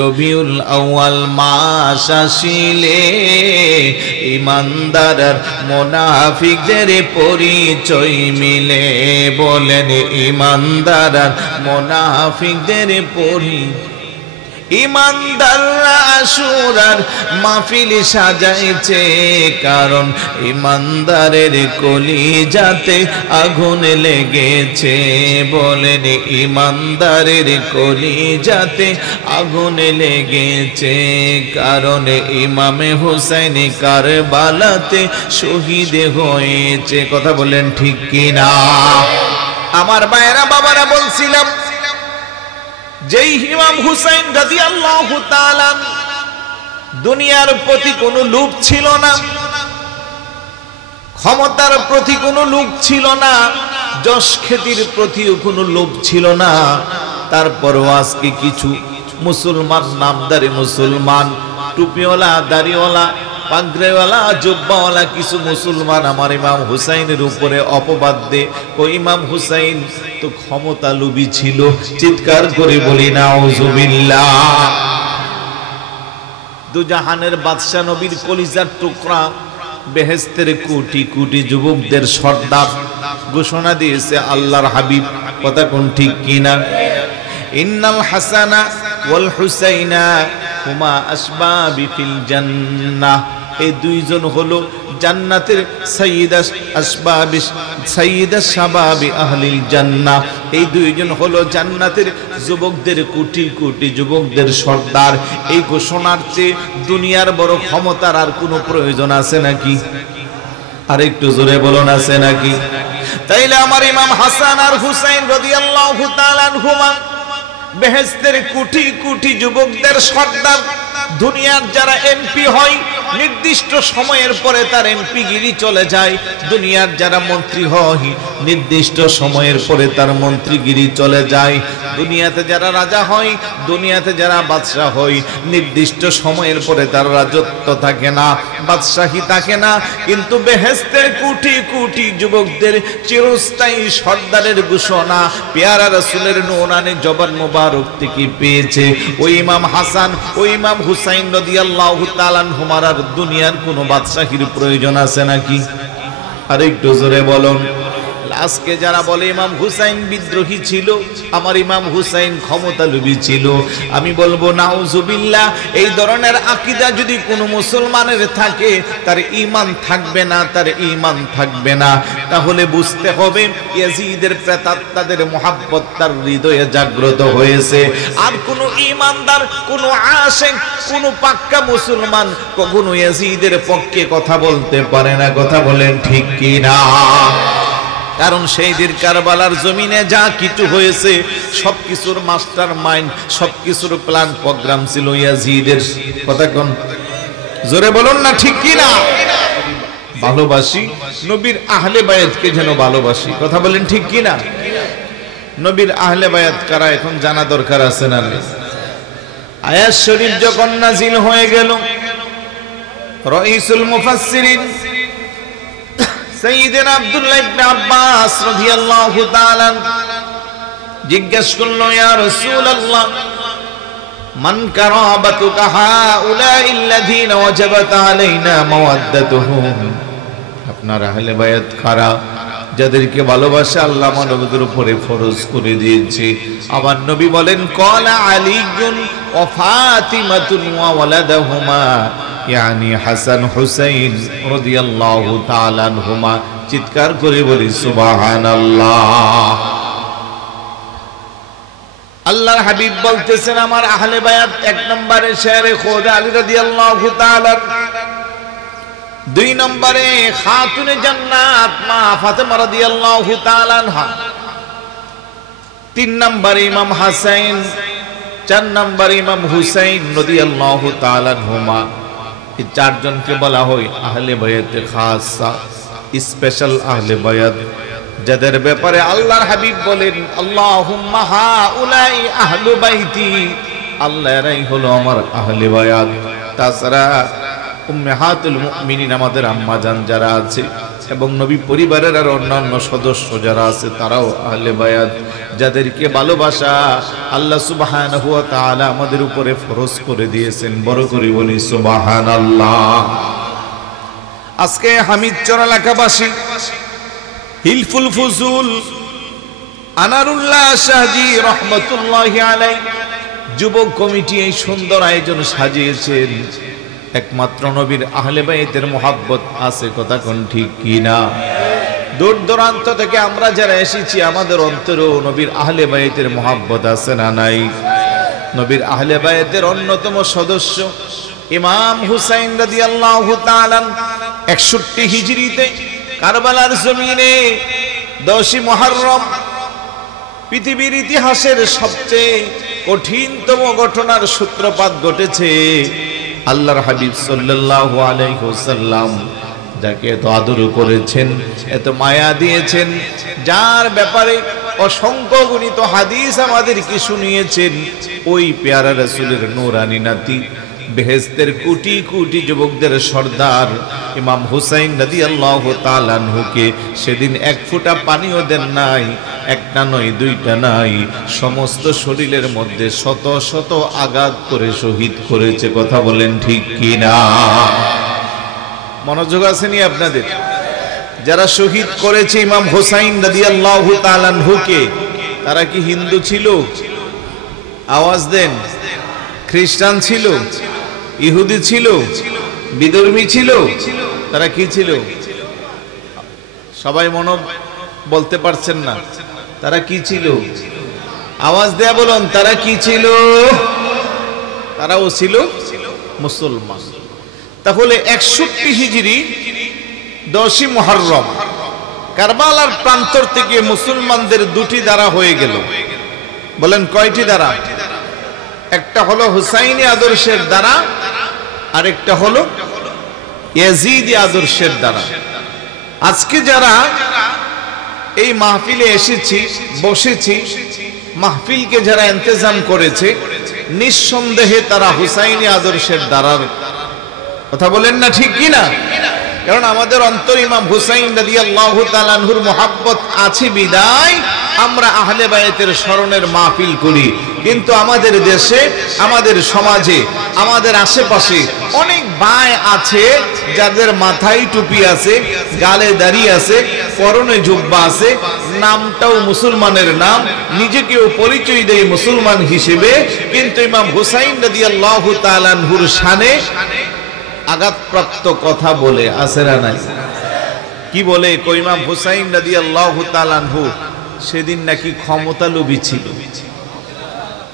রবিউল আউয়াল মাস আসিলে ইমানদার আর মুনাফিকদের পরিচয় মিলে। বলেন ইমানদার আর মুনাফিকদের পরিচয়। ইমানদাররা আশুরার মাহফিল সাজাইছে, কারণ ইমানদারের কলিজাতে আগুন লেগেছে। বলেন ইমানদারের কলিজাতে আগুন লেগেছে, কারণ ইমামে হুসাইন কারবালাতে শহীদ হয়েছে। কথা বলেন ঠিক কিনা? আমার ভাইয়েরা বাবারা, বলছিলাম যেই ইমাম হুসাইন রাদিয়াল্লাহু তাআলা দুনিয়ার প্রতি কোনো লোভ ছিল না, ক্ষমতার প্রতি কোনো লোভ ছিল না, যশ খ্যাতির প্রতিও কোনো লোভ ছিল না। তারপরও আজকে কিছু মুসলমান, নামদারি মুসলমান, টুপিওয়ালা, দাড়িওয়ালা, পাগড়িওয়ালা, জুব্বাওয়ালা কিছু মুসলমান আমার ইমাম হুসাইনের উপরে অপবাদ দে। ও ইমাম হুসাইন তো ক্ষমতা লোভী ছিল। চিৎকার করে বলি নাউজুবিল্লাহ। দুজাহানের বাদশা, নবীর কলিজার টুকরা, বেহেশতের কোটি কোটি যুবকদের সর্দার, ঘোষণা দিয়েছে আল্লাহর হাবিব। কথা কোন ঠিক কিনা? ইন্নাল হাসানা ওয়াল হুসাইনা হুমা আসবাবি ফিল জান্নাহ। এই দুইজন হলো জান্নাতের সাইয়্যিদা আসবাবি, সাইয়্যিদা শাবাবি আহলিল জান্নাহ। এই দুইজন হলো জান্নাতের যুবকদের, কোটি কোটি যুবকদের সর্দার। এই ঘোষণার চেয়ে দুনিয়ার বড় ক্ষমতার আর কোনো প্রয়োজন আছে নাকি? আর একটু জোরে বলুন, আছে নাকি? তাইলে আমার ইমাম হাসান আর হুসাইন রাদিয়াল্লাহু তাআলা আনহুমা বেহেশতের কোটি কোটি যুবকদের সর্দার। দুনিয়ার যারা এমপি হয়, নির্দিষ্ট সময়ের পরে তার এমপি গিরি চলে যায়। দুনিয়ার যারা মন্ত্রী হয়, নির্দিষ্ট সময়ের পরে তার মন্ত্রীগিরি চলে যায়। দুনিয়াতে যারা রাজা হয়, দুনিয়াতে যারা বাদশাহ হয়, নির্দিষ্ট সময়ের পরে তার রাজত্ব থাকে না, বাদশাহী থাকে না। কিন্তু বেহেশতের কোটি কোটি যুবকদের চিরস্থায়ী সর্দারের ঘোষণা পেয়ারা রাসূলের নূরানি জবান মোবারক থেকে পেয়েছে। ওই ইমাম হাসান, ওই ইমাম হুসাইন রাদিয়াল্লাহু তাআলা আনহুমার আর দুনিয়ার কোনো বাদশাহীর প্রয়োজন আছে নাকি? আর একটু জোরে বলুন। আজকে যারা বলে ইমাম হুসাইন বিদ্রোহী ছিল, আমার ইমাম হুসাইন ক্ষমতালোভী ছিল, আমি বলবো নাউজুবিল্লাহ। এই ধরনের আকীদা যদি কোনো মুসলমানের থাকে, তার ঈমান থাকবে না, তার ঈমান থাকবে না। তাহলে বুঝতে হবে ইয়াজিদের প্রেতাত্মাদের মুহাব্বত তার হৃদয়ে জাগ্রত হয়েছে। আর কোন ঈমানদার, কোন আশিক, কোন পাক্কা মুসলমান কখনো ইয়াজিদের পক্ষে কথা বলতে পারে না। কথা বলেন ঠিক কি না? কারণ সেই দিন কারবালার জমিনে যা কিছু হয়েছে, সবকিছুর মাস্টার মাইন্ড, সবকিছুর প্ল্যান প্রোগ্রাম ছিল ইয়াজিদের। কথা কোন? জোরে বলুন না, ঠিক কি না? ভালোবাসি নবীর আহলে বায়াতকে, যেন ভালোবাসি। কথা বলেন ঠিক কি না? নবীর আহলে বায়াত কারা এখন জানা দরকার আছে না? আয়াত শরীফ যখন নাজিল হয়ে গেল, রাইসুল মুফাসসিরিন সাইয়্যিদনা আব্দুল্লাহ ইবনে আব্বাস রাদিয়াল্লাহু তাআলা জিজ্ঞেস করলো, ইয়া রাসূলুল্লাহ, মান কারাবাতুকা হাউলাইল্লাযীনা ওয়াজাবাত আলাইনা মাওয়াদ্দাতুহুম। আপনার আহলে বায়াত কারা, যাদেরকে ভালোবাসা আল্লাহ মানবদের উপরে ফরজ করে দিয়েছে? আমার নবী বলেন, ক্বালা আলীউন ওয়া ফাতিমাতুন ওয়া ওয়ালাদুহুমা, ইয়ানি হাসান হুসাইন রাদিয়াল্লাহু তাআলা আনহুমা। চিৎকার করে বলি সুবহানাল্লাহ। আল্লাহর হাবিব বলতেছেন, আমার আহলে বায়াত এক নম্বরে শেরে খোদা আলী রাদিয়াল্লাহু তাআলা, দুই নম্বরে খাতুনে জান্নাত মা ফাতেমা রাদিয়াল্লাহু তাআলা আনহা, তিন নম্বরে ইমাম হাসান, চার নম্বরে ইমাম হুসাইন রাদিয়াল্লাহু তাআলা আনহুমা। এই চারজনকে বলা হয় আহলে বায়াতে খাসা, স্পেশাল আহলে বায়াত, যাদের ব্যাপারে আল্লাহর হাবিব বলেন, আল্লাহুম্মা হাউলাই আহলু বাইতি, আল্লাহ এরাই হলো আমার আহলে বায়াত। তাছাড়া উম্মাহাতুল মুমিনিন, আমাদের আম্মা জান যারা আছে, এবং নবী পরিবারের আর অন্যান্য সদস্য যারা আছে তারাও আহলে বায়াত, যাদেরকে ভালোবাসা আল্লাহ সুবহানাহু ওয়া তাআলা আমাদের উপরে ফরজ করে দিয়েছেন। বড় করে বলি সুবহানাল্লাহ। আজকে হামিদচর এলাকাবাসী, হিলফুল ফুজুল আনারুল্লাহ শাহজি রহমতুল্লাহি আলাইহি যুবক কমিটি এই সুন্দর আয়োজন সাজিয়েছেন। একমাত্র নবীর আহলে বাইতের মোহাব্বত আছে, কথা কোন ঠিক কিনা? দূর দূরান্ত থেকে আমরা যারা এসেছি আমাদের অন্তরেও নবীর আহলে বাইতের মোহাব্বত আছে না নাই? নবীর আহলে বাইতের অন্যতম সদস্য ইমাম হুসাইন রাদিয়াল্লাহু তাআলা 61 হিজরিতে কারবালার জমিনে 10 মুহররম পৃথিবীর ইতিহাসের সবচেয়ে কঠিনতম ঘটনার সূত্রপাত ঘটেছে। আল্লাহর হাবিব সাল্লাল্লাহু আলাইহি ওয়াসাল্লাম যাকে এত আদর করেছেন, এত মায়া দিয়েছেন, যার ব্যাপারে অসংখ্য গণিত হাদিস আমাদেরকে শুনিয়েছেন, ওই পেয়ারা রাসূলের নূরানী নাতি, বেহেশতের কোটি কোটি যুবকদের সর্দার ইমাম হুসাইন রাদিয়াল্লাহু তাআলা আনহুকে সেদিন এক ফোঁটা পানিও দেন নাই, একটা নয় দুইটা নাই, সমস্ত শরীরের মধ্যে শত শত আঘাত করে শহীদ করেছে। কথা বলেন ঠিক কিনা? মনোযোগ আসেনি আপনাদের? যারা শহীদ করেছে ইমাম হুসাইন রাদিয়াল্লাহু তাআলা আনহুকে, তারা কি হিন্দু ছিল? আওয়াজ দেন। খ্রিস্টান ছিল? ইহুদি ছিল? বিধর্মী ছিল? তারা কি ছিল? সবাই মনে বলতে পারছেন না। তারা কি ছিল? আওয়াজ দেয়া বলুন, তারা কি ছিল? তারাও ছিল মুসলমান। তাহলে 61 হিজরি 10 মুহররম কারবালার প্রান্তর থেকে মুসলমানদের দুটি দ্বারা হয়ে গেল। বলেন কয়টি দ্বারা? একটা হলো হুসাইনি আদর্শের দ্বারা, আরেকটা হলো ইয়াজিদি আদর্শের দ্বারা। আজকে যারা এই মাহফিলে এসেছি, বসেছি, মাহফিলকে যারা ইন্তজাম করেছে, নিঃসন্দেহে তারা হুসাইনি আদর্শের দ্বারার কথা বলেন না, ঠিক কি না? কারণ আমাদের অন্তর ইমাম হুসাইন রাদিয়াল্লাহু তাআলা আনহুর মুহাব্বত আছে বিদায় আমরা আহলে বায়াতের স্মরণের মাহফিল করি। কিন্তু আমাদের দেশে, আমাদের সমাজে, আমাদের আশেপাশে অনেক ভাই আছে যাদের মাথায় টুপি আছে, গালে দাড়ি আছে, পরনে জুব্বা আছে, নামটাও মুসলমানের নাম, নিজেকেও পরিচয় দেয় মুসলমান হিসেবে, কিন্তু ইমাম হুসাইন রাদিয়াল্লাহু তাআলা আনহুর শানে আঘাতপ্রাপ্ত কথা বলে। আছে না নাই? কি বলে? ইমাম হুসাইন রাদিয়াল্লাহু তাআলা আনহু সেদিন নাকি ক্ষমতা লোভী ছিল।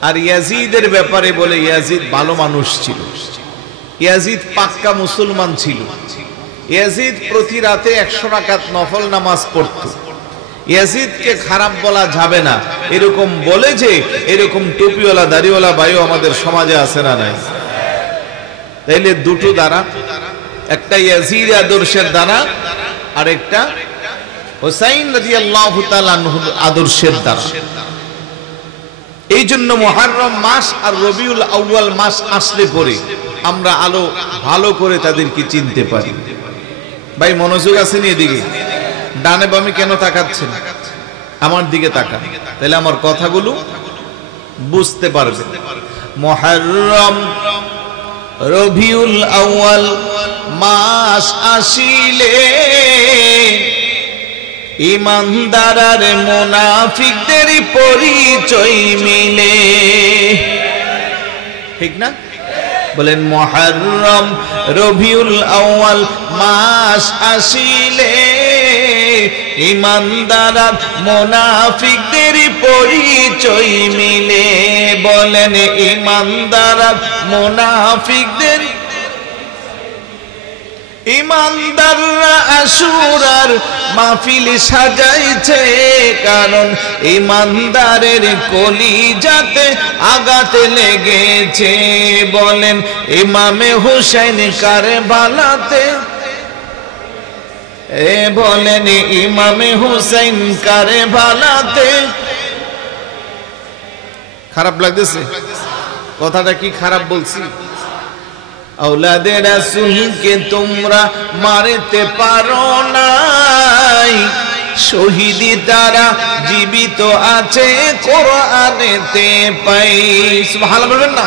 আর ইয়াজিদের ব্যাপারে বলে ইয়াজিদ ভালো মানুষ ছিল, ইয়াজিদ পাক্কা মুসলমান ছিল, ইয়াজিদ প্রতি রাতে 100 রাকাত নফল নামাজ পড়ত। ইয়াজিদকে খারাপ বলা যাবে না, এরকম বলে যে এরকম টুপিওয়ালা দাড়িওয়ালা ভাইও আমাদের সমাজে আছে না নাই? তাইলে দুটো দ্বারা, একটা ইয়াজিদ আদর্শের দ্বারা, আর একটা হুসাইন রাদিয়াল্লাহু তাআলা আনহুর আদর্শের দ্বারা। এই জন্য মুহররম মাস আর রবিউল আউয়াল মাস আসলে পরে আমরা আলো ভালো করে তাদেরকে চিনতে পারি। ভাই মনোযোগ আসেনি? এদিকে ডানে বামে কেন তাকাচ্ছেন? আমার দিকে তাকান, তাহলে আমার কথাগুলো বুঝতে পারবেন। মুহররম রবিউল আউয়াল মাস আসিলে ইমানদার আর মুনাফিকদের পরিচয় মিলে। ঠিক না? বলেন মুহররম রবিউল আউয়াল মাস আসিলে ইমানদার আর মুনাফিকদের পরিচয় মিলে। বলেন ইমানদার আর মুনাফিকদের, ইমানদাররা আশুরার মাহফিল সাজাইছে, কারণ ইমানদারের কলিজাতে আঘাত লেগেছে। বলেন ইমামে হুসাইন কারবালাতে, বলেন ইমামে হুসাইন কারবালাতে। খারাপ লাগতেছে? কথাটা কি খারাপ বলছি? আওলাদে রাসূলকে তোমরা মারতে পারো নাই, শহীদি তারা জীবিত আছে কোরআনেতে পাই। সুবহানাল্লাহ বলবেন না?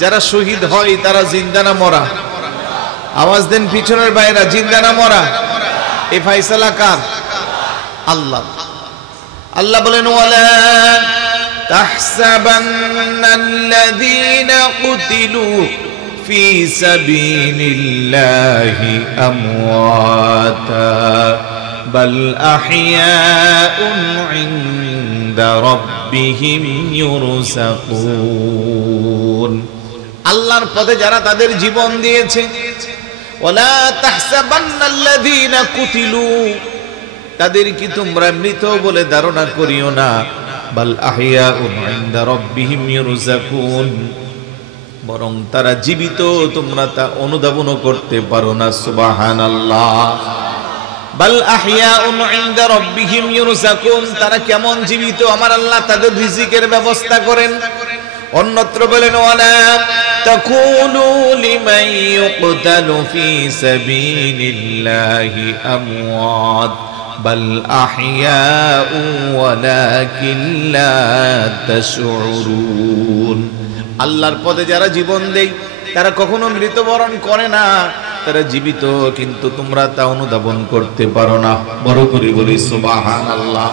যারা শহীদ হয় তারা জিন্দা না মরা? আওয়াজ দেন পিছনের বাইরা, জিন্দা না মরা? এই ফয়সালা কার? আল্লাহ। আল্লাহ বলেন ওয়ালা তাহসাবান্নাল্লাযীনা কুতিলু ফি সাবিলিল্লাহি আমওয়াতা বাল আহইয়াউন ইনদা রাব্বিহিম ইউরযাকুন। আল্লাহর পথে যারা তাদের জীবন দিয়েছে, ওয়ালা তাহসাবান্নাল্লাযীনা কুতিলু, তাদের কি তোমরা মৃত বলে ধারণা করিও না, বাল আহইয়াউন ইনদা রাব্বিহিম ইউরযাকুন, বরং তারা জীবিত, তোমরা তা অনুধাবন করতে পারো না। সুবহানাল্লাহ। বাল আহইয়াউন ইনদা রাব্বিহিম ইউরযাকুন, তারা কেমন জীবিত? আমার আল্লাহ তাদের রিজিকের ব্যবস্থা করেন। অন্যত্র বলেন ওয়ালা তাকুলু লিমান ইউকতালু ফি সাবিলিল্লাহি আমওয়াত বাল আহইয়াউ ওয়ালাকিন লা তাশউরুন। আল্লাহর পথে যারা জীবন দেয় তারা কখনো মৃত্যুবরণ করে না, তারা জীবিত, কিন্তু তোমরা তা অনুধাবন করতে পারো না। বড় করে বলি সুবহানাল্লাহ।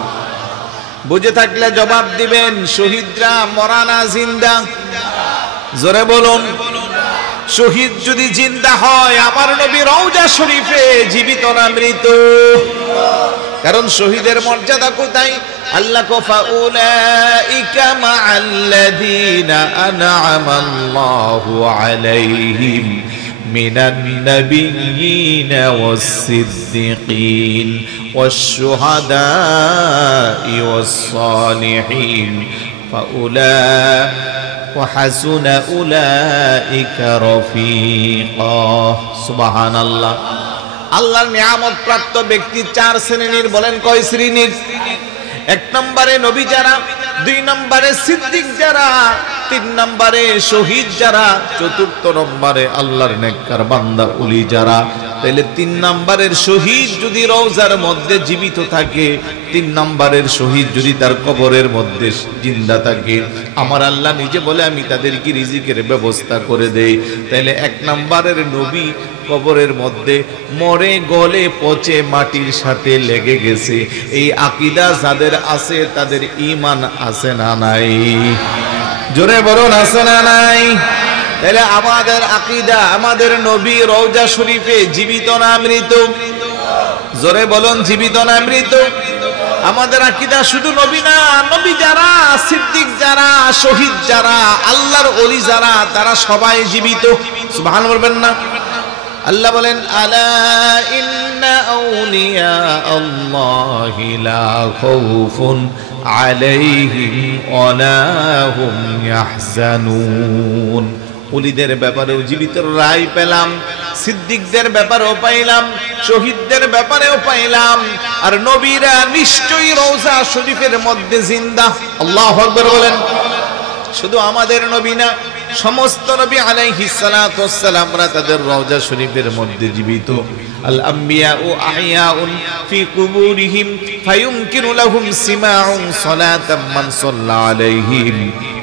বুঝে থাকলে জবাব দিবেন, শহীদরা মরা না জিন্দা? জোরে বলুন। শহীদ যদি জিন্দা হয়, আমার নবী রওজা শরীফে জীবিত না মৃত? কারণ শহীদের মর্যাদা কোথায়? আল্লাহ কফা উলাইকা মাআল্লাযীনা আনআমাল্লাহু আলাইহিম মিনান নাবিয়্যিনা ওয়াস-সিদ্দীকিন ওয়াশ-শুহাদা'i ওয়াস-সালিহিন ওয়াহাসুনা উলাইকা রফিকা। সুবহানাল্লাহ। আল্লাহর নিয়ামত প্রাপ্ত ব্যক্তি চার শ্রেণীর। বলেন কয় শ্রেণীর? এক নম্বরে নবী যারা, দুই নম্বরে সিদ্দিক যারা, তিন নম্বরে শহীদ যারা, চতুর্থ নম্বরে আল্লাহর নেককার বান্দা ওলি যারা। তাহলে তিন নম্বরের শহীদ যদি রওজার মধ্যে জীবিত থাকে, তিন নম্বরের শহীদ যদি তার কবরের মধ্যে জিন্দা থাকে, আমার আল্লাহ নিজে বলে আমি তাদেরকে রিজিকের ব্যবস্থা করে দেই। তাহলে এক নম্বরের নবী কবরের মধ্যে মরে গলে পচে মাটির সাথে লেগে গেছে। এই আকীদা যাদের আছে তাদের ঈমান আছে না নাই? জোরে বলুন আছে না নাই? তাহলে আমাদের আকীদা, আমাদের নবী রওজা শরীফে জীবিত না মৃত? জোরে বলুন জীবিত না মৃত? আমাদের আকীদা শুধু নবী না, নবী যারা, সিদ্দিক যারা, শহীদ যারা, আল্লাহর ওলি যারা, তারা সবাই জীবিত। সুবহানাল্লাহ বলবেন না? আল্লাহ বলেন আলা ইন্না আউলিয়া আল্লাহি লা খাউফুন আলাইহিম ওয়ালা হুম ইয়াহজানুন। ওলিদের ব্যাপারেও জীবিত রায় পেলাম, সিদ্দিকদের ব্যাপারেও পাইলাম, শহীদদের ব্যাপারেও পাইলাম, আর নবীরা নিশ্চয়ই রওজা শরীফের মধ্যে জিন্দা। আল্লাহু আকবার বলেন। শুধু আমাদের নবী না, সমস্ত নবী আলাইহিস সালাতু ওয়াস সালামরা তাদের রওজা শরীফের মধ্যে জীবিত। আল আমবিয়াউ আহইয়াউন ফি কুবুরিহিম ফায়ুমকিনু লাহুম সিমাউ সালাতাম মান সাল্লা আলাইহিম।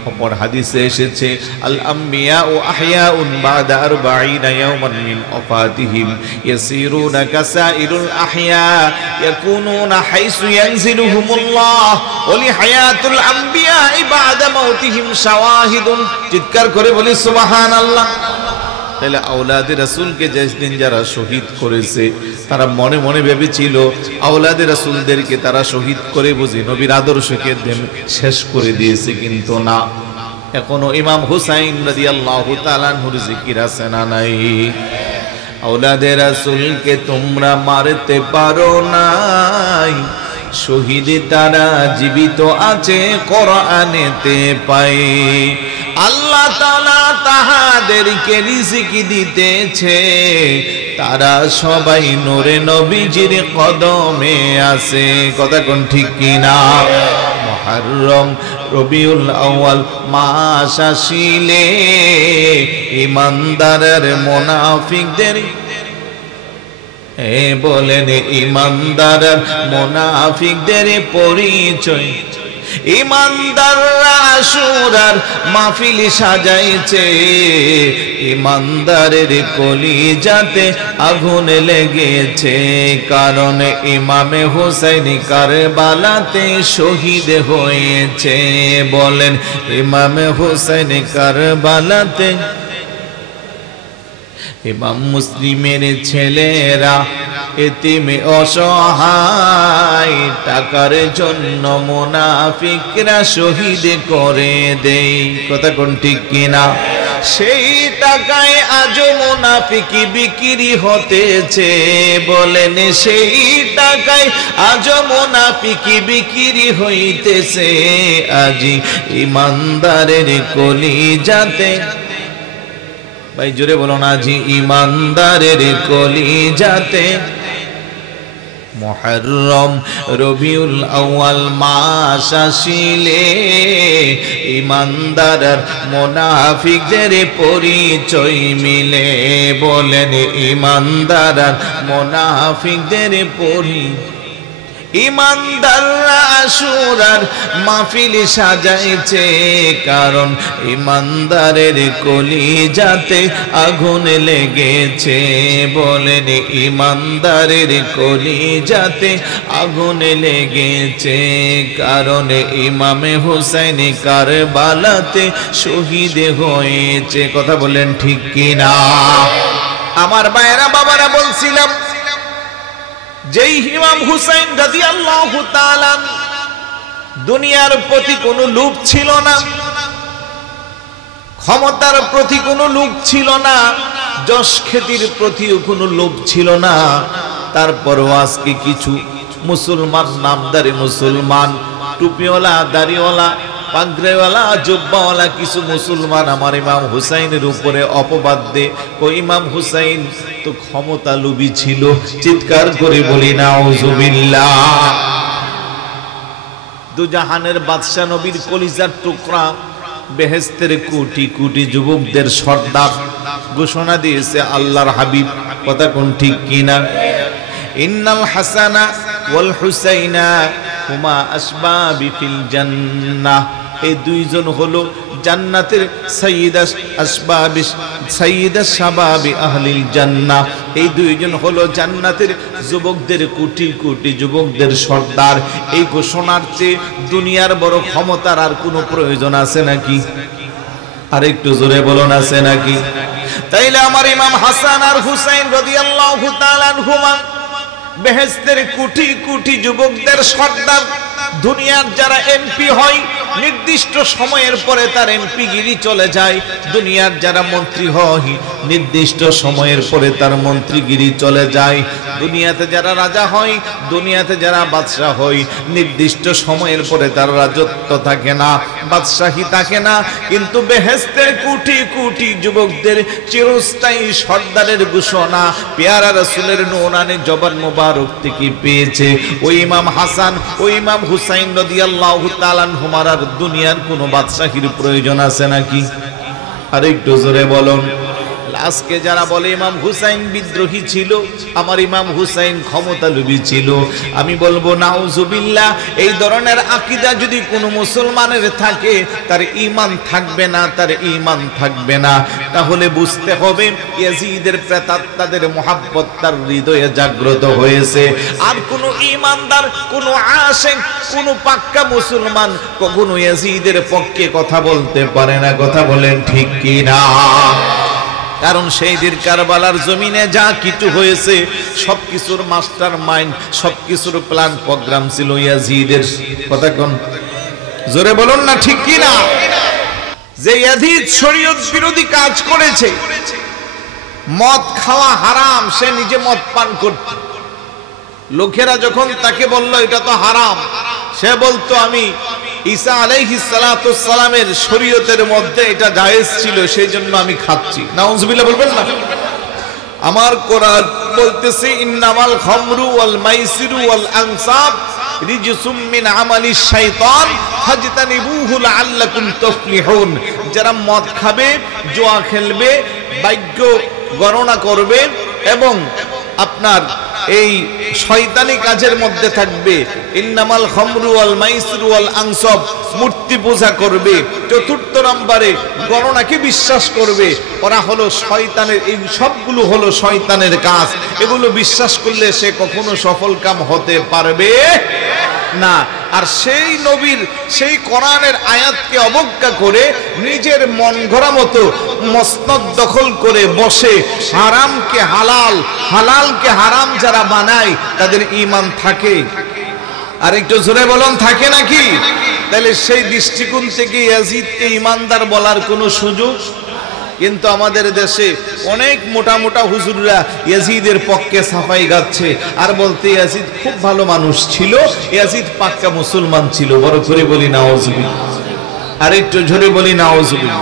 অপর হাদিসে এসেছে আল আমবিয়াউ আহইয়াউন বাদা 40 ইয়াওমান মিন ওয়াফাতিহিম ইয়াসিরুনা কাসাইরুল আহইয়া ইয়াকুনুনা হাইসু ইয়ানজিলুহুমুল্লাহ ওয়া লি হায়াতুল আমবিয়া বাদা মাউতিহিম শাওয়াহিদুন। চিৎকার করে বলি সুবহানাল্লাহ। তাহলে আওলাদে রাসূলকে যেদিন যারা শহীদ করেছে, তারা মনে মনে ভেবেছিল আওলাদে রাসূলদেরকে তারা শহীদ করে বুঝি নবীর আদর্শকে শেষ করে দিয়েছে, কিন্তু না, এখনো ইমাম হুসাইন রাদিয়াল্লাহু তাআলা আনহুর জিকির আছে না নাই? আওলাদে রাসূলকে তোমরা মারতে পারো নাই, শহীদ তারা জীবিত আছে কোরআনেতে পাই। আল্লাহ তাআলা তাহাদেরকে রিজিক দিতেছে, তারা সবাই নূরে নবীজির কদমে আছে। কথা কোন ঠিক কিনা? মুহররম রবিউল আউয়াল মাস আসিলে ইমানদারের মুনাফিকদের বলেন ইমানদার মুনাফিকদের পরিচয়। ইমানদাররা আশুরার মাহফিল সাজাইছে, ইমানদারের কলিজাতে আগুন লেগেছে, কারণ ইমামে হুসাইন কারবালাতে শহীদ হয়েছে। বলেন ইমামে হুসাইন কারবালাতে। ইমাম মুসলিমের ছেলেরা এতিমে অসহায়, টাকার জন্য মুনাফিকরা শহীদ করে দেয়। কথা কোন ঠিক কিনা? সেই টাকায় আজ মুনাফিকি বিক্রি হতেছে। বলেন সেই টাকায় আজ মুনাফিকি বিক্রি হইতেছে। আজি ইমানদারের কলিজাতে, ভাই জোরে বলো না, জি ইমানদারের কলিজাতে মুহররম রবিউল আউয়াল মাস আসিলে ইমানদার মুনাফিকদের পরিচয় মিলে। বলেন ইমানদার মুনাফিকদের পরিচয়। ইমানদাররা আশুরার মাহফিল সাজাইছে, কারণ ইমানদারের কলিজাতে আগুন লেগেছে। বলেন ইমানদারের কলিজাতে আগুন লেগেছে, কারণ ইমামে হুসাইন কারবালাতে শহীদ হয়েছে। কথা বলেন ঠিক কিনা? আমার ভাইয়েরা বাবারা, বলছিলাম যেই ইমাম হুসাইন রাদিয়াল্লাহু তাআলা দুনিয়ার প্রতি কোনো লোভ ছিল না, ক্ষমতার প্রতি কোনো লোভ ছিল না, যশ খ্যাতির প্রতিও কোনো লোভ ছিল না, তারপরও আজকে কিছু মুসলমান, নামদারি মুসলমান, টুপিওয়ালা, দাড়িওয়ালা, পাগড়িওয়ালা, জুব্বাওয়ালা কিছু মুসলমান আমার ইমাম হুসাইনের উপরে অপবাদ দে। ও ইমাম হুসাইন তো ক্ষমতা লোভী ছিল। চিৎকার করে বলি নাউজুবিল্লাহ। দুজাহানের বাদশা নবীর কলিজার টুকরা, বেহেশতের কোটি কোটি যুবকদের সর্দার, ঘোষণা দিয়েছে আল্লাহর হাবিব। কথা কোন ঠিক কিনা? ইন্নাল হাসানা ওয়াল হুসাইনা হুমা আসবাবি ফিল জান্নাহ। এই দুইজন হলো জান্নাতের সাইয়্যিদা আসবাবি, সাইয়্যিদা শাবাবি আহলিল জান্নাহ। এই দুইজন হলো জান্নাতের যুবকদের, কোটি কোটি যুবকদের সর্দার। এই ঘোষণার চেয়ে দুনিয়ার বড় ক্ষমতার আর কোনো প্রয়োজন আছে নাকি? আর একটু জোরে বলুন, আছে নাকি? তাইলে আমার ইমাম হাসান আর হুসাইন রাদিয়াল্লাহু তাআলা আনহুমা বেহেশতের কোটি কোটি যুবকদের সর্দার। দুনিয়ার যারা এমপি হয়, নির্দিষ্ট সময়ের পরে তার এমপি গিরি চলে যায়। দুনিয়ার যারা মন্ত্রী হয়, নির্দিষ্ট সময়ের পরে তার মন্ত্রীগিরি চলে যায়। দুনিয়াতে যারা রাজা হয়, দুনিয়াতে যারা বাদশাহ হয়, নির্দিষ্ট সময়ের পরে তার রাজত্ব থাকে না, বাদশাহী থাকে না। কিন্তু বেহেশতের কোটি কোটি যুবকদের চিরস্থায়ী সর্দারের ঘোষণা পেয়ারা রাসূলের নূরানি জবান মোবারক থেকে পেয়েছে ওই ইমাম হাসান, ওই ইমাম হুসাইন রাদিয়াল্লাহু তাআলা আনহুমার। আর দুনিয়ার কোনো বাদশাহীর প্রয়োজন আছে নাকি? আর একটু জোরে বলুন। আজকে যারা বলে ইমাম হুসাইন বিদ্রোহী ছিল, আমার ইমাম হুসাইন ক্ষমতালোভী ছিল, আমি বলবো নাউজুবিল্লাহ। এই ধরনের আকীদা যদি কোনো মুসলমানের থাকে, তার ঈমান থাকবে না, তার ঈমান থাকবে না। তাহলে বুঝতে হবে ইয়াজিদের প্রেতাত্মাদের মুহাব্বত তার হৃদয়ে জাগ্রত হয়েছে। আর কোনো ঈমানদার, কোনো আশিক, কোনো পাক্কা মুসলমান কখনো ইয়াজিদের পক্ষে কথা বলতে পারে না। কথা বলেন ঠিক কি না? কারণ সেই দিন কারবালার জমিনে যা কিছু হয়েছে সবকিছুর মাস্টার মাইন্ড, সবকিছুর প্ল্যান প্রোগ্রাম ছিল ইয়াজিদের। কথা কোন জোরে বলুন না, ঠিক কি না? যে ইয়াজিদ শরীয়ত বিরোধী কাজ করেছে, মদ খাওয়া হারাম, সে নিজে মদ পান করত, লোকেরা যখন তাকে বলল এটা তো হারাম, সে বলতো আমি ঈসা আলাইহিস সালাতু সালামের শরীয়তের মধ্যে এটা জায়েজ ছিল, সেই জন্য আমি খাচ্ছি। নাউজুবিল্লাহ বলবেন না? আমার কোরআন বলতেছে ইন্নামাল খামরু ওয়াল মাইসিরু ওয়াল আনসাব রিজসুম মিন আমালিশ শাইতান ফাজতানিবুহু লাআল্লাকুম তুফলিহুন। যারা মদ খাবে, জুয়া খেলবে, ভাগ্য গণনা করবে এবং আপনার এই শয়তানি কাজের মধ্যে থাকবে, ইন্নামাল খামরু ওয়াল মাইসিরু ওয়াল আনসাব, মূর্তি পূজা করবে, চতুর্থ নম্বরে গণনাকে বিশ্বাস করবে, ওরা হলো শয়তানের, এই সবগুলো হলো শয়তানের কাজ। এগুলো বিশ্বাস করলে সে কখনো সফলকাম হতে পারবে না। আর সেই নবীর সেই কোরআনের আয়াতকে অবজ্ঞা করে নিজের মন গড়া মতো মসনদ দখল করে বসে হারামকে হালাল, হালালকে হারাম যারা বানায় তাদের ঈমান থাকে? আর একটু জোরে বলুন, থাকে নাকি? তাহলে সেই দৃষ্টিকোণ থেকে ইয়াজিদকে ঈমানদার বলার কোনো সুযোগ? কিন্তু আমাদের দেশে অনেক মোটা মোটা হুজুররা ইয়াজিদের পক্ষে সাফাই গাচ্ছে আর বলতে ইয়াজিদ খুব ভালো মানুষ ছিল, ইয়াজিদ পাক্কা মুসলমান ছিল। বড় করে বলি নাউজুবিল্লাহ, আর একটু জোরে বলি নাউজুবিল্লাহ।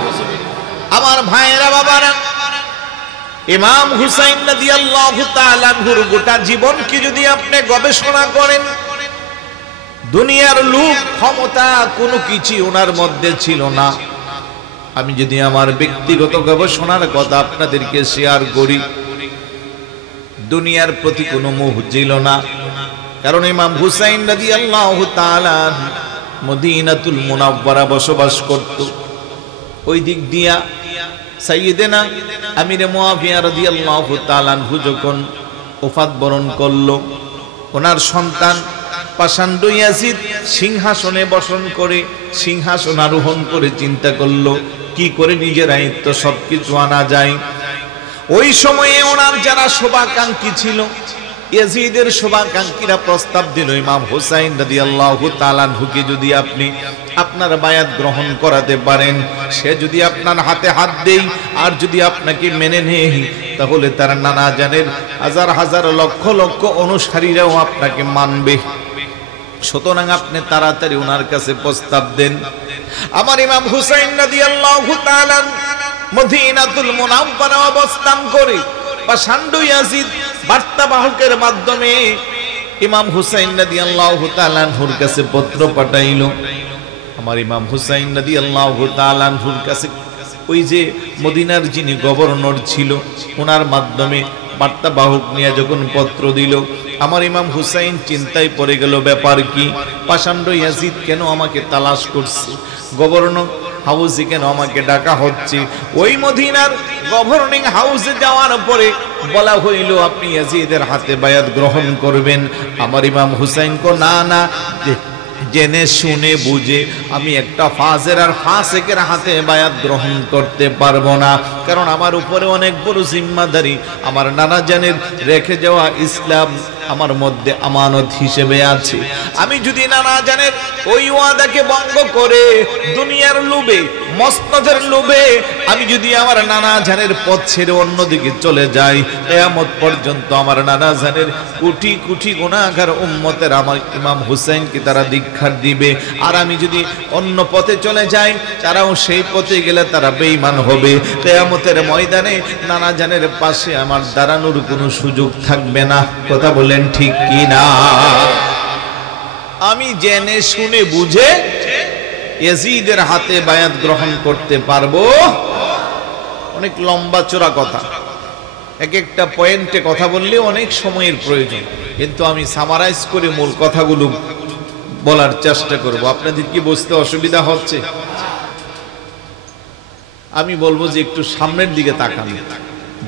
আমার ভাইয়েরা, বাবারা, ইমাম হুসাইন রাদিয়াল্লাহু তাআলা আনহুর গোটা জীবনকে যদি আপনি গবেষণা করেন, দুনিয়ার লোভ, ক্ষমতা কোনো কিছু ওনার মধ্যে ছিল না। আমি যদি আমার ব্যক্তিগত গবেষণার কথা আপনাদেরকে শেয়ার করি, দুনিয়ার প্রতি কোনো মোহ ছিল না। কারণ ইমাম হুসাইন রাদিয়াল্লাহু তাআলা মদিনাতুল মুনাওয়ারা বসবাস করত। ওই দিক দিয়া সাইয়েদেনা আমিরে মুআবিয়া রাদিয়াল্লাহু তাআলা আনহু যখন ওফাত বরণ করল, ওনার সন্তান পাষাণ্ড ইয়াজিদ সিংহাসনে বসন করে, সিংহাসন আরোহণ করে চিন্তা করলো কি করে নিজের আয়ত্ত সবকিছু আনা যায়। ওই সময়ে ওনার যারা শোভাকাঙ্ক্ষী ছিল, ইয়াজিদের শোভাকাঙ্ক্ষীরা প্রস্তাব দিল, ইমাম হুসাইন রাদিয়াল্লাহু তাআলা আনহুকে যদি আপনি আপনার বায়াত গ্রহণ করাতে পারেন, সে যদি আপনার হাতে হাত দেই আর যদি আপনাকে মেনে নেয়, তাহলে তার নানা জানের হাজার হাজার লক্ষ লক্ষ অনুসারীরাও আপনাকে মানবে। সুতরাং আপনি তাড়াতাড়ি ওনার কাছে প্রস্তাব দেন। আমার ইমাম হুসাইন রাদিয়াল্লাহু তাআলা মদিনাতুল মুনাওয়ারা অবস্থান করে পাষাণ্ড ইয়াজিদ বার্তাবাহকের মাধ্যমে ইমাম হুসাইন রাদিয়াল্লাহু তাআলা আনহুর কাছে পত্র পাঠাইল। আমার ইমাম হুসাইন রাদিয়াল্লাহু তাআলা আনহুর কাছে ওই যে মদিনার যিনি গভর্নর ছিল, ওনার মাধ্যমে বার্তাবাহক নিয়ে যখন পত্র দিল, আমার ইমাম হুসাইন চিন্তায় পড়ে গেল, ব্যাপার কি? পাষাণ্ড ইয়াজিদ কেন আমাকে তালাশ করছে? গভর্নর হাউসে কেন আমাকে ডাকা হচ্ছে? ওই মদিনার গভর্নিং হাউসে যাওয়ার পরে বলা হইল আপনি ইয়াজিদের হাতে বায়াত গ্রহণ করবেন। আমার ইমাম হুসাইন কো না না, জেনে শুনে বুঝে আমি একটা ফাজের আর ফাসেকের হাতে বায়াত গ্রহণ করতে পারবো না, কারণ আমার উপরে অনেক বড় জিম্মাদারি। আমার নানা জানের রেখে যাওয়া ইসলাম আমার মধ্যে আমানত হিসেবে আছে। আমি যদি নানা জানের ওই ওয়াদাকে ভঙ্গ করে দুনিয়ার লোভে, মসনদের লোভে আমি যদি আমার নানা জানের পথ ছেড়ে অন্যদিকে চলে যাই, কিয়ামত পর্যন্ত আমার নানা জানের কোটি কোটি গুনাহগার উম্মতের আমার ইমাম হুসাইনকে তারা ধিক্কার দিবে। আর আমি যদি অন্য পথে চলে যাই, তারাও সেই পথে গেলে তারা বেঈমান হবে। কিয়ামতের ময়দানে নানা জানের পাশে আমার দাঁড়ানোর কোনো সুযোগ থাকবে না। কথা বলেন ঠিক কি না? আমি জেনে শুনে বুঝে ইয়াজিদের হাতে বায়াত গ্রহণ করতে পারবো। অনেক লম্বা চোরা কথা, এক একটা পয়েন্টে কথা বললে অনেক সময়ের প্রয়োজন, কিন্তু আমি সামারাইজ করে মূল কথাগুলো বলার চেষ্টা করব। আপনাদের কি বুঝতে অসুবিধা হচ্ছে? আমি বলবো যে একটু সামনের দিকে তাকান,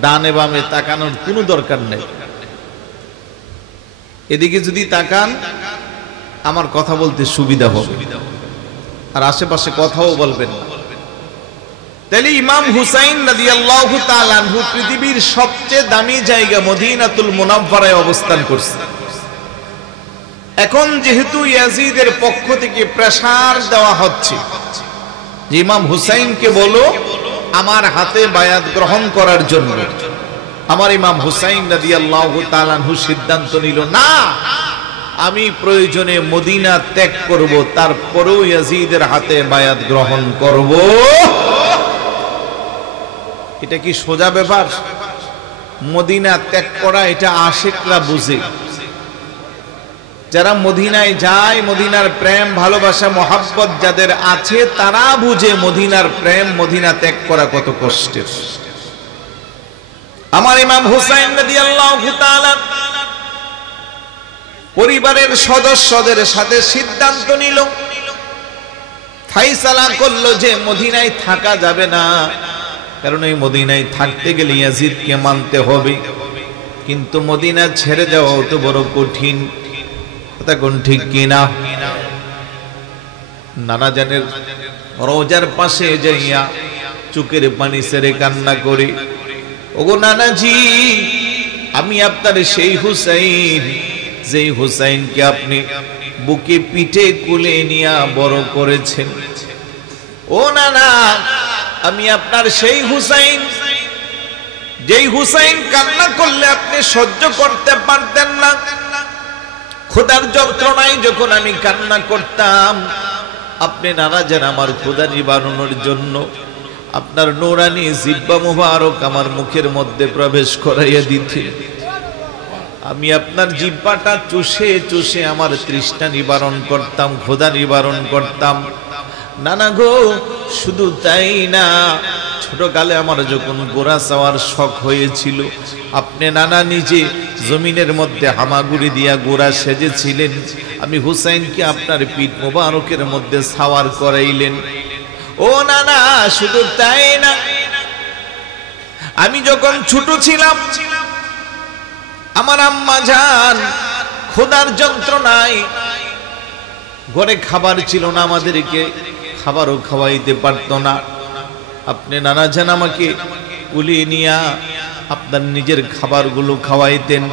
ডানে বামে তাকানোর কোনো দরকার নেই। এদিকে যদি তাকান আমার কথা বলতে সুবিধা হবে, আর আশেপাশে কথাও বলবেন না। তাহলে ইমাম হুসাইন রাদিয়াল্লাহু তাআলা আনহু পৃথিবীর সবচেয়ে দামি জায়গা মদিনাতুল মুনাওয়ারায় অবস্থান করছে। এখন যেহেতু ইয়াজিদের পক্ষ থেকে প্রেসার দেওয়া হচ্ছে যে ইমাম হুসাইনকে বলো আমার হাতে বায়াত গ্রহণ করার জন্য, আমার ইমাম হুসাইন রাদিয়াল্লাহু তাআলা আনহু সিদ্ধান্ত নিল, না আমি প্রয়োজনে মদিনা ত্যাগ করব, তারপরেও ইয়াজিদের হাতে বায়াত গ্রহণ করব। এটা কি সোজা ব্যাপার? মদিনা ত্যাগ করা এটা আশিকরা বুঝে। যারা মদিনায় যায়, মদিনার প্রেম ভালোবাসা মহাব্বত যাদের আছে, তারা বুঝে মদিনার প্রেম, মদিনা ত্যাগ করা কত কষ্টের। আমার ইমাম হুসাইন রাদিয়াল্লাহু তাআলা পরিবারের সদস্যদের সাথে সিদ্ধান্ত নিল, ফাইসালা করলো যে মদিনায় থাকা যাবে না, কারণ এই মদিনায় থাকতে গেলে ইয়াজিদকে মানতে হবে। কিন্তু মদিনা ছেড়ে যাওয়া তো বড় কঠিন, কথা কোন ঠিক কিনা? নানা জানের রওজার পাশে যাইয়া চোখের পানি ছেড়ে কান্না করে, ওগো নানাজি, আমি আপনার সেই হুসাইন, যেই হুসাইনকে আপনি বুকে পিঠে কুলে নিয়া বড় করেছেন। ও নানা, আমি আপনার সেই হুসাইন, যেই হুসাইন কান্না করলে আপনি সহ্য করতে পারতেন না। খোদার যন্ত্রণায় যখন আমি কান্না করতাম, আপনি নানা যেন আমার খোদা নিবারণের জন্য আপনার নূরানি জিহ্বা মুবারক আমার মুখের মধ্যে প্রবেশ করাইয়া দিতেন। আমি আপনার জিহ্বাটা চুষে চুষে আমার তৃষ্ণা নিবারণ করতাম, খোদা নিবারণ করতাম। নানা গো, শুধু তাই না, ছোটকালে আমার যখন গোরা চাওয়ার শখ হয়েছিল, আপনি নানা নিজে জমিনের মধ্যে হামাগুড়ি দিয়া গোরা সেজেছিলেন। আমি হুসাইনকে আপনার পিঠ মোবারকের মধ্যে সাওয়ার করাইলেন। ও নানা, শুধু তাই না, আমি যখন ছোট ছিলাম, আমার আম্মা জান খোদার যন্ত্রণায়, ঘরে খাবার ছিল না, আমাদেরকে খাবারও খাওয়াইতে পারতো না। আপনি নানা জান আমাকে কুলিয়ে নিয়া আপনার নিজের খাবারগুলো খাওয়াইতেন।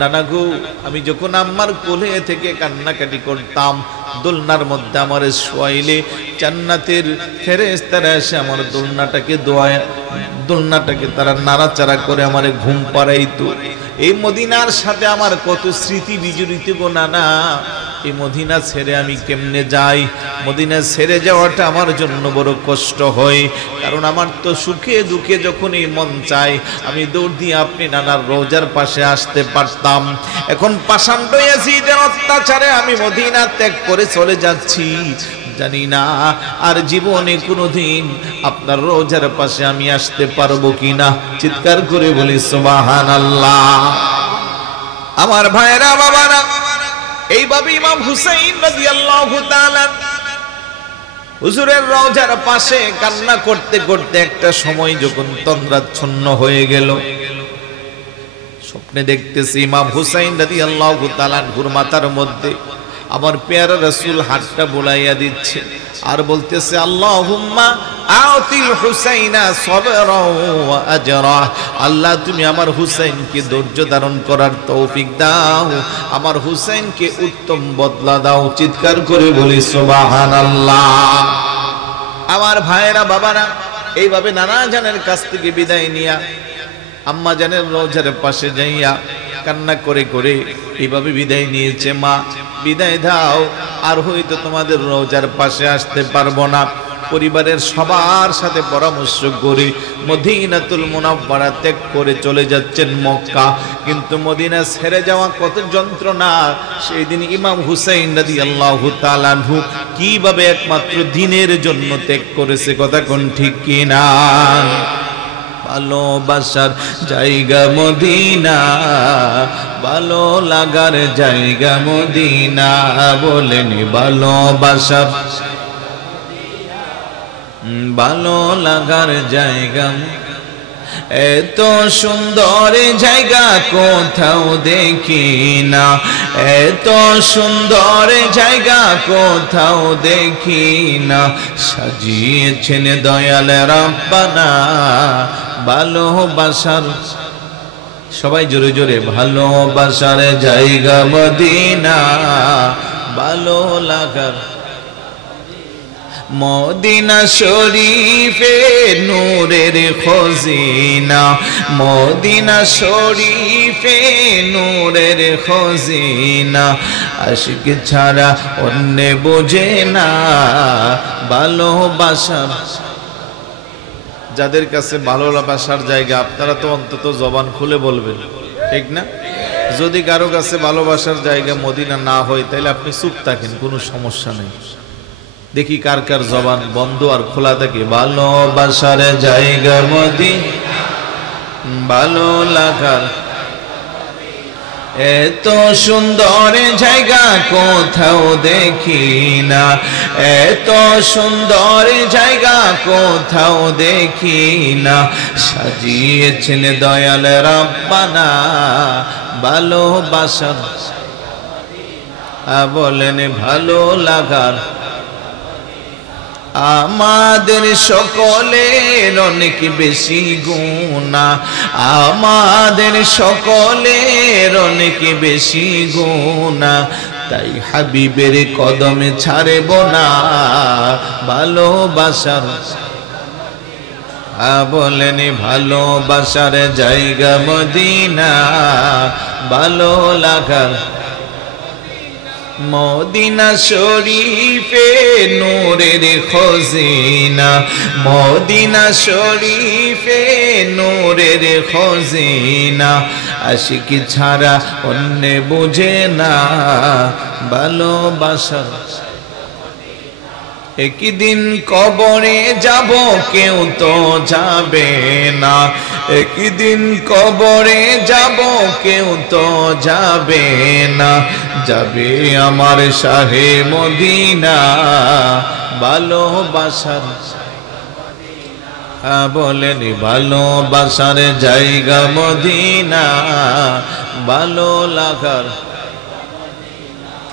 নানা গো, আমি যখন আম্মার কোলে থেকে কান্নাকাটি করতাম, দোলনার মধ্যে আমার শোয়াইলে জান্নাতের ফেরেশতারা এসে আমার দোলনাটাকে তারা নাড়াচাড়া করে আমারে ঘুম পাড়াইতো। এই মদিনার সাথে আমার কত স্মৃতি বিজড়িত গো নানা। এই মদিনা ছেড়ে আমি কেমনে যাই? মদিনা ছেড়ে যাওয়াটা আমার জন্য বড় কষ্ট হয়, কারণ আমার তো সুখে দুঃখে যখনই মন চায় আমি দৌড় দিয়ে আপনি নানার রওজার পাশে আসতে পারতাম। এখন পাষাণ্ড ইয়াজিদের অত্যাচারে আমি মদিনা ত্যাগ করে চলে যাচ্ছি, জানি না আর জীবনে কোনোদিন আপনার রওজার পাশে আমি আসতে পারবো কিনা। চিৎকার করে বলি সুবহানাল্লাহ। আমার ভাইরা বাবারা, এইভাবে ইমাম হুসাইন রাদিয়াল্লাহু তাআলা হুজুরের রওজার পাশে কান্না করতে করতে একটা সময় যখন তন্দ্রাচ্ছন্ন হয়ে গেল, স্বপ্নে দেখতেছি ইমাম হুসাইন রাদিয়াল্লাহু তাআলা আনহুর মাথার মধ্যে আমার পেয়ারা রাসূল হাতটা বুলাইয়া দিচ্ছে আর বলতেছে, আল্লাহুম্মা আতিল হুসাইনা সাবরা ওয়া আজরা। আল্লাহ, তুমি আমার হুসাইনকে ধৈর্য ধারণ করার তৌফিক দাও, আমার হুসাইনকে উত্তম বদলা দাও। চিৎকার করে বলি সুবহানাল্লাহ। আমার ভাইরা বাবারা, এইভাবে নানা জানের কাছ থেকে বিদায় নিয়া আম্মা জানের রওজার পাশে যাইয়া কান্না করে করে এইভাবে বিদায় নিয়েছে। মা, বিদায় দাও, আর হয়তো তোমাদের রওজার পাশে আসতে পারবো না। পরিবারের সবার সাথে পরামর্শ করে মদিনাতুল মুনাওয়ারা ত্যাগ করে চলে যাচ্ছেন মক্কা। কিন্তু মদিনা ছেড়ে যাওয়া কত যন্ত্রণা। সেই দিন ইমাম হুসাইন রাদিয়াল্লাহু তাআলা আনহু কিভাবে একমাত্র দিনের জন্য ত্যাগ করেছে, কথা কোন ঠিক কিনা? ভালোবাসার জায়গা মদিনা, ভালো লাগার জায়গা মদিনা, বলেন ভালোবাসার ভালো লাগার জায়গা। এত সুন্দর জায়গা কোথাও দেখি না, এত সুন্দর জায়গা কোথাও দেখি না, সাজিয়েছেন দয়াল রাব্বানা ভালোবাসার। সবাই জোরে জোরে, ভালোবাসার জায়গা মদিনা, ভালো লাগার মদিনা শরীফে নূরের খজিনা, মদিনা শরীফে নূরের খজিনা, আশিক ছাড়া অন্য বোঝে না ভালোবাসা। যাদের কাছে ভালোবাসার জায়গা, আপনারা তো অন্তত জবান খুলে বলবেন, ঠিক না? যদি কারো কাছে ভালোবাসার জায়গা মদিনা না হয় তাহলে আপনি চুপ থাকেন, কোনো সমস্যা নেই। দেখি কার কার জবান বন্ধ আর খোলা থাকে। ভালোবাসার জায়গা মদিনা, ভালো লাগার এত সুন্দর জায়গা কোথাও দেখি না, এত সুন্দর জায়গা কোথাও দেখি না, সাজিয়েছেন দয়াল রব্বানা ভালোবাসার। বলেন ভালো লাগার। আমাদের সকলের অনেক বেশি গুনাহ, আমাদের সকলের অনেক বেশি গুনাহ, তাই হাবিবের কদমে ছাড়ব না ভালোবাসার। বলেন ভালোবাসার জায়গা মদিনা, ভালো লাগার। মদিনা শরীফে নূরের খজিনা, মদিনা শরীফে নূরের খজিনা, আশিক ছাড়া অন্য বুঝে না ভালোবাসা। একদিন কবরে যাব কেউ তো যাবে না, একদিন কবরে যাব কেউ তো যাবে না, যাবে আমার শাহে মদিনা ভালোবাসার। বলেন ভালোবাসার জায়গা মদিনা, ভালো লাগার।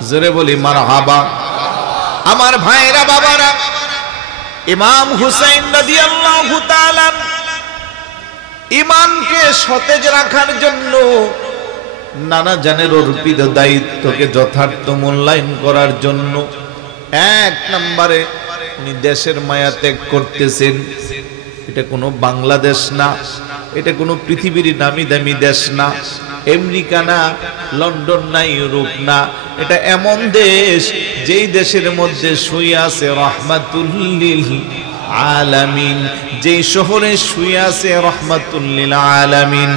জোরে বলি মারহাবা। আমার ভাইরা বাবারা, ইমাম হুসাইন রাদিয়াল্লাহু তাআলা ঈমানকে সতেজ রাখার জন্য নানা জানের অর্পিত দায়িত্বকে যথার্থ মূল্যায়ন করার জন্য এক নম্বরে উনি দেশের মায়া ত্যাগ করতেছেন। এটা কোনো বাংলাদেশ না, এটা কোনো পৃথিবীর নামি দামি দেশ না, আমেরিকা না, লন্ডন না, ইউরোপ না, এটা এমন দেশ যেই দেশের মধ্যে শুয়ে আছে রাহমাতুল লিল আলামিন, যেই শহরে শুয়ে আছে রাহমাতুল লিল আলামিন।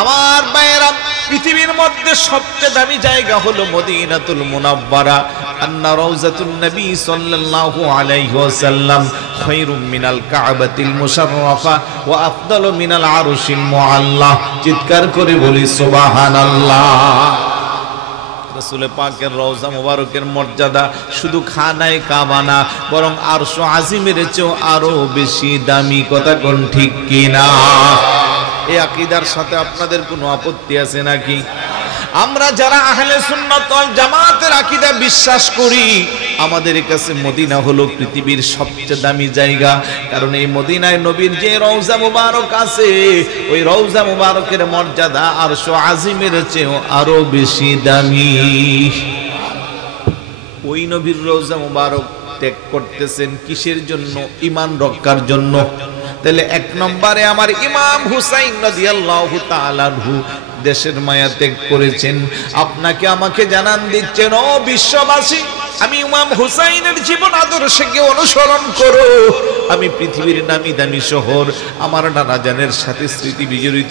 আমার ভাইয়েরা, পৃথিবীর মধ্যে সবচেয়ে দামি জায়গা হলো মদিনাতুল মুনাওয়ারা। আন্না রাউজাতুন নবী সাল্লাল্লাহু আলাইহি ওয়াসাল্লাম খায়রুম মিনাল কাবাতিল মুশাররাফা ওয়া আফদালু মিনাল আরশিল মুআল্লা। চিৎকার করে বলি সুবহানাল্লাহ। রাসূল পাকের রওজা মুবারকের মর্যাদা শুধু খানায়ে কাবা না, বরং আরশ আজিমের চেয়েও আরো বেশি দামি। কথা কোন ঠিক কিনা? এই আকীদার সাথে আপনাদের কোনো আপত্তি আছে নাকি? আমরা যারা আহলে সুন্নাত ওয়াল জামাতের আকীদা বিশ্বাস করি, আমাদের কাছে মদিনা হলো পৃথিবীর সবচেয়ে দামি জায়গা। কারণ এই মদিনায় নবীর যে রওজা মুবারক আছে, ওই রওজা মুবারকের মর্যাদা আরশ আজিমের চেয়েও আরো বেশি দামি। ওই নবীর রওজা মুবারক ত্যাগ করতেছেন কিসের জন্য? ঈমান রক্ষার জন্য। তাহলে এক নম্বরে আমার ইমাম হুসাইন রাদিয়াল্লাহু তাআলা আনহু দেশের মায়া ত্যাগ করেছেন। আপনাকে আমাকে জানান দিচ্ছেন, ও বিশ্ববাসী, আমি ইমাম হুসাইনের জীবন আদর্শকে অনুসরণ করো। আমি পৃথিবীর নামি দামি শহর আমার নানা জানের সাথে স্মৃতি বিজড়িত